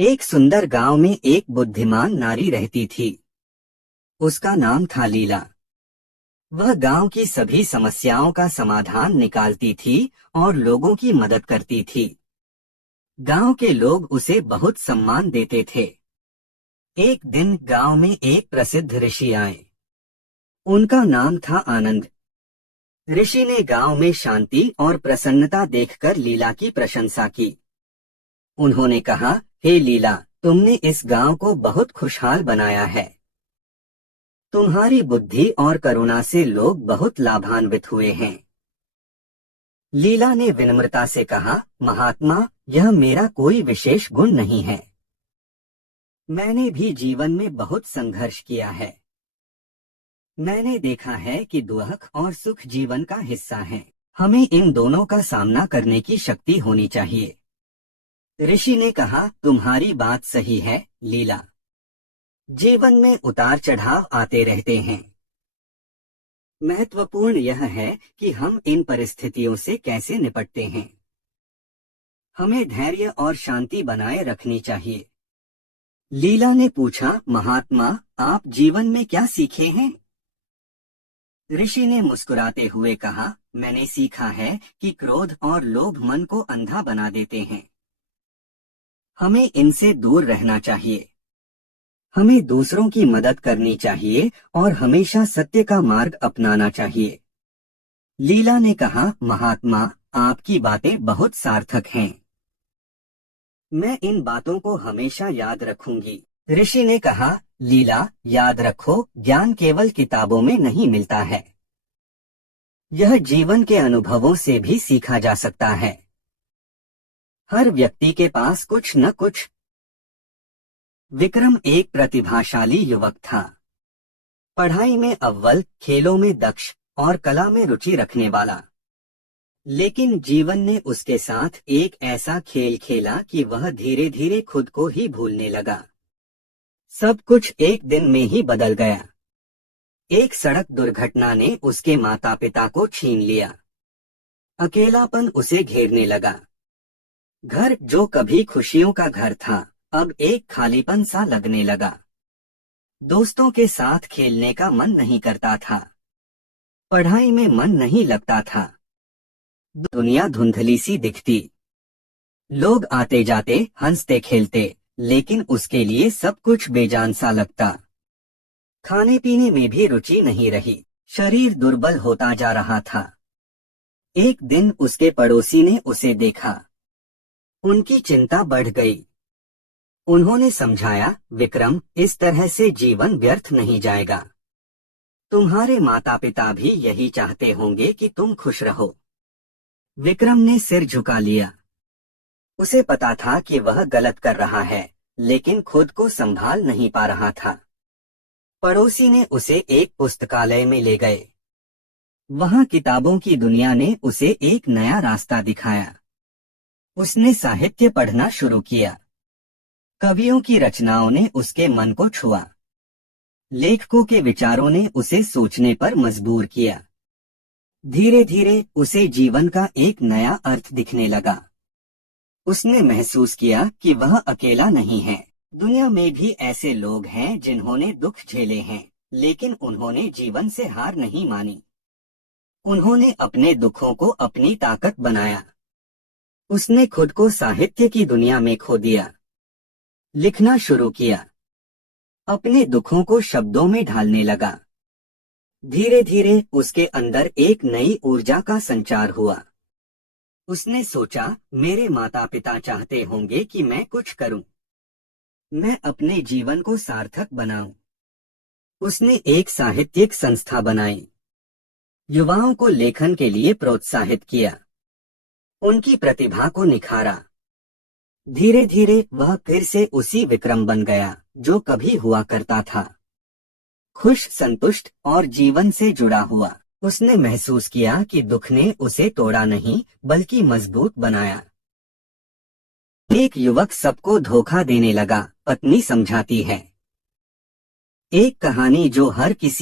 एक सुंदर गांव में एक बुद्धिमान नारी रहती थी। उसका नाम था लीला। वह गांव की सभी समस्याओं का समाधान निकालती थी और लोगों की मदद करती थी। गांव के लोग उसे बहुत सम्मान देते थे। एक दिन गांव में एक प्रसिद्ध ऋषि आए। उनका नाम था आनंद। ऋषि ने गांव में शांति और प्रसन्नता देखकर लीला की प्रशंसा की। उन्होंने कहा, हे लीला, तुमने इस गांव को बहुत खुशहाल बनाया है। तुम्हारी बुद्धि और करुणा से लोग बहुत लाभान्वित हुए हैं। लीला ने विनम्रता से कहा, महात्मा, यह मेरा कोई विशेष गुण नहीं है। मैंने भी जीवन में बहुत संघर्ष किया है। मैंने देखा है कि दुख और सुख जीवन का हिस्सा है। हमें इन दोनों का सामना करने की शक्ति होनी चाहिए। ऋषि ने कहा, तुम्हारी बात सही है लीला। जीवन में उतार चढ़ाव आते रहते हैं। महत्वपूर्ण यह है कि हम इन परिस्थितियों से कैसे निपटते हैं। हमें धैर्य और शांति बनाए रखनी चाहिए। लीला ने पूछा, महात्मा, आप जीवन में क्या सीखे हैं? ऋषि ने मुस्कुराते हुए कहा, मैंने सीखा है कि क्रोध और लोभ मन को अंधा बना देते हैं। हमें इनसे दूर रहना चाहिए। हमें दूसरों की मदद करनी चाहिए और हमेशा सत्य का मार्ग अपनाना चाहिए। लीला ने कहा, महात्मा, आपकी बातें बहुत सार्थक हैं। मैं इन बातों को हमेशा याद रखूंगी। ऋषि ने कहा, लीला, याद रखो, ज्ञान केवल किताबों में नहीं मिलता है। यह जीवन के अनुभवों से भी सीखा जा सकता है। हर व्यक्ति के पास कुछ न कुछ। विक्रम एक प्रतिभाशाली युवक था। पढ़ाई में अव्वल, खेलों में दक्ष और कला में रुचि रखने वाला। लेकिन जीवन ने उसके साथ एक ऐसा खेल खेला कि वह धीरे धीरे खुद को ही भूलने लगा। सब कुछ एक दिन में ही बदल गया। एक सड़क दुर्घटना ने उसके माता पिता को छीन लिया। अकेलापन उसे घेरने लगा। घर जो कभी खुशियों का घर था, अब एक खालीपन सा लगने लगा। दोस्तों के साथ खेलने का मन नहीं करता था। पढ़ाई में मन नहीं लगता था। दुनिया धुंधली सी दिखती। लोग आते जाते, हंसते खेलते, लेकिन उसके लिए सब कुछ बेजान सा लगता। खाने पीने में भी रुचि नहीं रही। शरीर दुर्बल होता जा रहा था। एक दिन उसके पड़ोसी ने उसे देखा। उनकी चिंता बढ़ गई। उन्होंने समझाया, विक्रम, इस तरह से जीवन व्यर्थ नहीं जाएगा। तुम्हारे माता पिता भी यही चाहते होंगे कि तुम खुश रहो। विक्रम ने सिर झुका लिया। उसे पता था कि वह गलत कर रहा है, लेकिन खुद को संभाल नहीं पा रहा था। पड़ोसी ने उसे एक पुस्तकालय में ले गए। वहां किताबों की दुनिया ने उसे एक नया रास्ता दिखाया। उसने साहित्य पढ़ना शुरू किया। कवियों की रचनाओं ने उसके मन को छुआ। लेखकों के विचारों ने उसे सोचने पर मजबूर किया। धीरे धीरे उसे जीवन का एक नया अर्थ दिखने लगा। उसने महसूस किया कि वह अकेला नहीं है। दुनिया में भी ऐसे लोग हैं जिन्होंने दुख झेले हैं, लेकिन उन्होंने जीवन से हार नहीं मानी। उन्होंने अपने दुखों को अपनी ताकत बनाया। उसने खुद को साहित्य की दुनिया में खो दिया। लिखना शुरू किया। अपने दुखों को शब्दों में ढालने लगा। धीरे धीरे उसके अंदर एक नई ऊर्जा का संचार हुआ। उसने सोचा, मेरे माता पिता चाहते होंगे कि मैं कुछ करूं। मैं अपने जीवन को सार्थक बनाऊं। उसने एक साहित्यिक संस्था बनाई। युवाओं को लेखन के लिए प्रोत्साहित किया। उनकी प्रतिभा को निखारा। धीरे धीरे वह फिर से उसी विक्रम बन गया जो कभी हुआ करता था। खुश, संतुष्ट और जीवन से जुड़ा हुआ। उसने महसूस किया कि दुख ने उसे तोड़ा नहीं, बल्कि मजबूत बनाया। एक युवक सबको धोखा देने लगा, पत्नी समझाती है। एक कहानी जो हर किसी